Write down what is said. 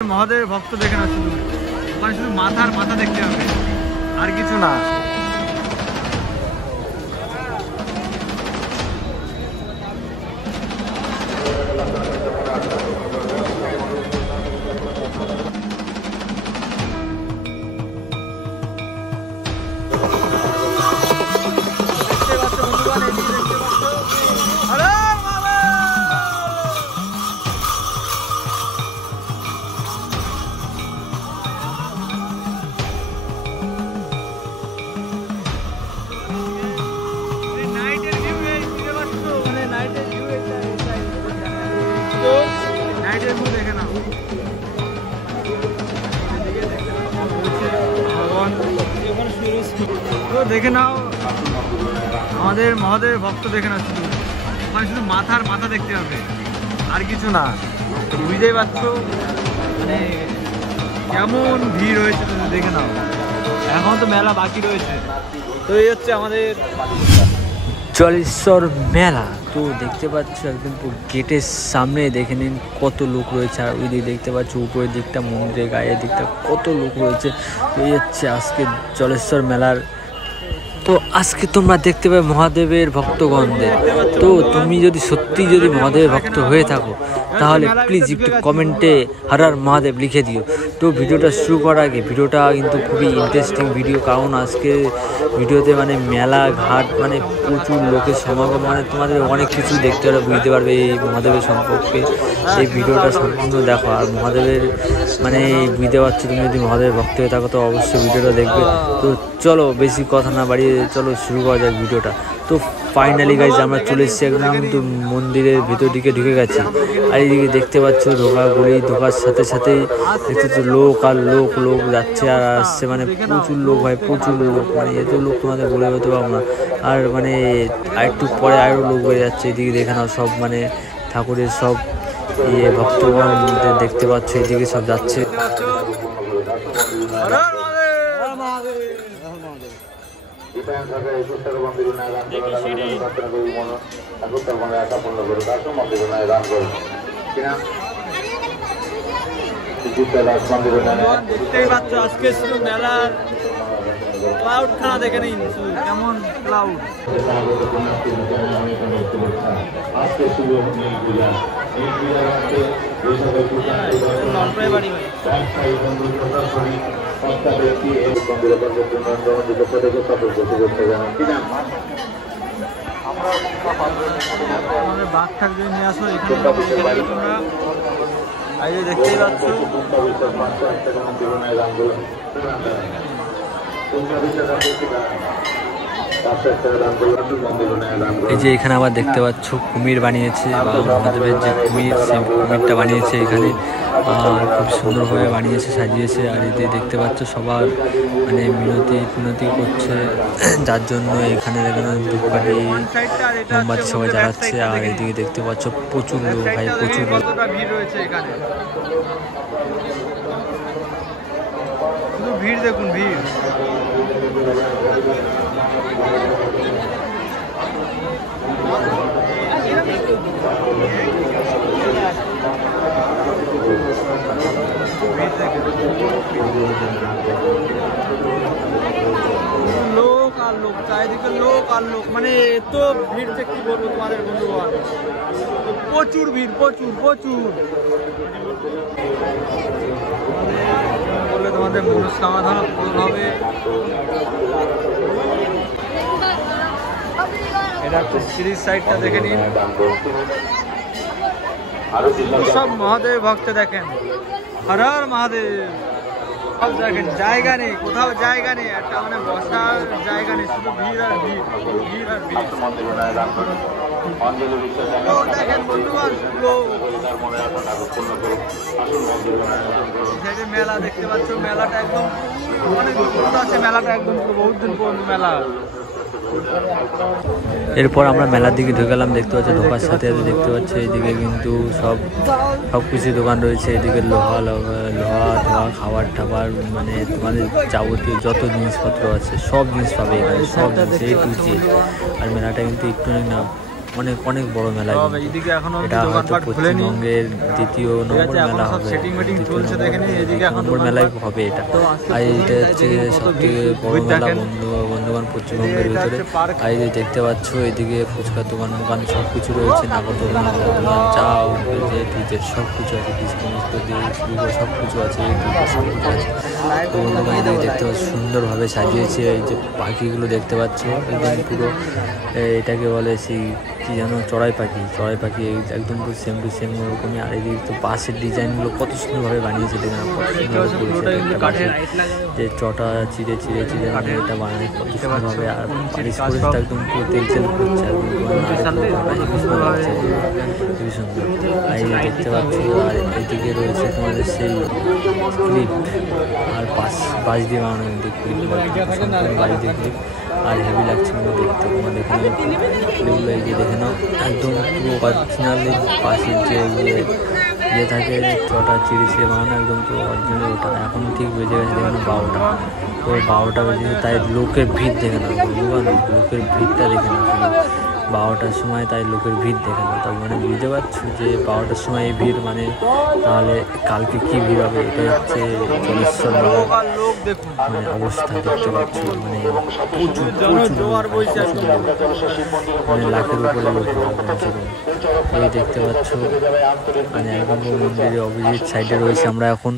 মহাদেবের ভক্ত দেখে না, শুধু ওখানে শুধু মাথার মাথা দেখতে হবে, আর কিছু না। দেখে নাও আমাদের মহাদেবের ভক্ত দেখে নাও, শুধু ওখানে শুধু মাথার মাথা দেখতে হবে, আর কিছু না। বুঝতেই পারছো মানে কেমন ভিড় হয়েছে, তুমি দেখে নাও। এখন তো মেলা বাকি রয়েছে। তো এই হচ্ছে আমাদের জলেশ্বর মেলা। তো দেখতে পাচ্ছ একদম গেটের সামনে, দেখে নিন কত লোক রয়েছে। আর ওই দিকে দেখতে পাচ্ছ উপরের দিকটা, মন্দিরের গায়ের দিকটা কত লোক রয়েছে। তো এই হচ্ছে আজকে জলেশ্বর মেলার। তো আজকে তোমরা দেখতে পাবে মহাদেবের ভক্তগণদের। তো তুমি যদি সত্যি যদি মহাদেবের ভক্ত হয়ে থাকো, তাহলে প্লিজ একটু কমেন্টে হর হর মহাদেব লিখে দিও। তো ভিডিওটা শুরু করার আগে, ভিডিওটা কিন্তু খুবই ইন্টারেস্টিং ভিডিও, কারণ আজকে ভিডিওতে মানে মেলা ঘাট মানে প্রচুর লোকের সমাগম, মানে তোমাদের অনেক কিছু দেখতে পারবে, বুঝতে পারবে এই মহাদেবের সম্পর্কে। এই ভিডিওটা সম্পূর্ণ দেখো। আর মহাদেবের মানে বুঝতে পারছো, তুমি যদি মহাদেবের ভক্ত হয়ে থাকো তো অবশ্যই ভিডিওটা দেখবে। তো চলো বেশি কথা না বাড়িয়ে চলো শুরু করা যাক ভিডিওটা। তো ফাইনালি গাইজ আমরা চলে এসেছি একদম কিন্তু মন্দিরের ভিতর দিকে ঢুকে গেছি। আর এইদিকে দেখতে পাচ্ছ ঢোকার সাথে সাথেই দেখতে পাচ্ছ লোক আর লোক যাচ্ছে আর আসছে, মানে প্রচুর লোক ভাই, প্রচুর লোক, মানে এত লোক তোমাদের বলে হতে পারবো না। আর মানে আরেকটু পরে আরও লোক বেড়ে যাচ্ছে। এদিকে দেখে নাও সব মানে ঠাকুরের সব ভক্তগণ দেখতে পাচ্ছ, এদিকে সব যাচ্ছে। দেখতেই পাচ্ছ আজকে শুধু মেলার ক্লাউড খানা দেখে নিন, কেমন ক্লাউড। আমাদের বাঘ ঠাক যদি নিয়ে আসো এখানে তোমরা, আর দেখতেই পাচ্ছ এই যে এখানে আবার দেখতে পাচ্ছ কুমির বানিয়েছে, বা মহাদেবের যে কুমির, সেই কুমিরটা বানিয়েছে এখানে, আর খুব সুন্দরভাবে বানিয়েছে, সাজিয়েছে। আর এদিকে দেখতে পাচ্ছ সবার মানে মিনতি করছে, যার জন্য এখানে ধূপকাঠি মোমবাতি সবাই জ্বালাচ্ছে। আর এদিকে দেখতে পাচ্ছ প্রচুর লোক ভাই, প্রচুর লোক। ভিড় রয়েছে এখানে, শুধু ভিড় দেখুন, ভিড়। লোক আর লোক, চারিদিকে লোক আর লোক, মানে এত ভিড় যে কি বলবো তোমাদের বন্ধুগণ, প্রচুর ভিড়, প্রচুর প্রচুর। বলে তোমাদের মনস্কামনা পূরণ হবে। এটা হচ্ছে সিঁড়ির সাইডটা দেখে নিন, সব মহাদেব ভক্ত দেখেন, হর হর মহাদেব। সব দেখেন, জায়গা নেই, কোথাও জায়গা নেই, একটা মানে বসার জায়গা নেই, শুধু ভিড় আর ভিড়, ভিড় আর ভিড়। দেখেন বন্ধুগণ, মেলা দেখতে পাচ্ছ, মেলাটা একদম অনেক দূর আছে, মেলাটা একদম বহুত দিন পুরনো মেলা। এরপর আমরা মেলার দিকে ঢুকে গেলাম। দেখতে পাচ্ছি ঢোকার সাথে সাথে দেখতে পাচ্ছি এইদিকে কিন্তু সব কিছু দোকান রয়েছে। এদিকে লোহা খাবার টাবার, মানে তোমাদের যাবতীয় যত জিনিসপত্র আছে সব জিনিস পাবে এখানে, সব জিনিস A to Z। আর মেলাটা কিন্তু একটু না অনেক অনেক বড় মেলা সব কিন্তু। এইদিকে এখনো অব্দি এটা হয়তো দোকানপাট খোলেনি। পশ্চিমবঙ্গের দ্বিতীয় ঠিক নম্বর আছে, এখনো মেলা সব হবে, সেটিং মেটিং দ্বিতীয় চলছে নম্বর দেখেনি, এদিকে এখন নম্বর মেলাই দোকানপাট। হবে এটা। তো আস্তে আর আস্তে এটা শুরু হচ্ছে হয়েছে, সব কত থেকে বড় ভিড় মেলা দেখেন। বন্ধুবান পশ্চিমবঙ্গের এটা ভিতরে। হচ্ছে পার্ক। আর এই যে দেখতে পাচ্ছ এদিকে ফুচকার দোকান মোকান সব কিছু রয়েছে, নাগরদোলনা দোকান, চাও যে সব কিছু আছে, ডিস্কো মিস্কো দিয়ে শুরু করে সব কিছু আছে, সব কিছু আছে। তো বন্ধুগণ এদিকে দেখতে পাচ্ছ সুন্দরভাবে সাজিয়েছে, এই যে পাখিগুলো দেখতে পাচ্ছ একদম পুরো এটাকে বলে সেই কী যেন চড়াই পাখি একদম পুরো সেম টু সেম ওরকমই। আর এদিকে তো বাসের ডিজাইনগুলো কত সুন্দরভাবে বানিয়েছে, দেখে কত সুন্দরভাবে করেছে একটা বাসের যে চটা চিড়ে মানে এটা বানায় কত সুন্দরভাবে। আর পালিশ করেছে একদম পুরো তেল করছে, একদম হেবি সুন্দর লাগছে, হেবি সুন্দর। আর এই দেখতে পাচ্ছ, আর এদিকে রয়েছে তোমাদের সেই ক্লিপ, আর বাস দিয়ে বানানো কিন্তু ক্লিপ, বাস দিয়ে ক্লিপ। আর হেভি লাগছে কিন্তু দেখতে, তোমরা দেখে নাও ক্লিপগুলো এগিয়ে দেখে নাও, একদম পুরো অরিজিনালি বাসের যে ইয়ে থাকে চটা চিড়ে বানানো, একদম পুরো অরিজিনাল ওটা। এখন ঠিক বেজে গেছে দেখে নাও 12টা, তো 12টা বেজে, তাই লোকের ভিড় দেখে নাও, লোকের ভিড়টা দেখে নাও শুধু 12টার সময়, তাই লোকের ভিড় দেখে নাও। তার মানে বুঝতে পারছো যে 12টার সময় এই ভিড় মানে তাহলে কালকে কী ভিড় হবে। এটা হচ্ছে জলেশ্বর মেলার মানে অবস্থা দেখতে পাচ্ছ, মানে প্রচুর মানে লাখের উপরে লোক কমসে কম। এই দেখতে পাচ্ছ মানে একাম্র মন্দিরের অপোজিট সাইডে রয়েছে আমরা এখন।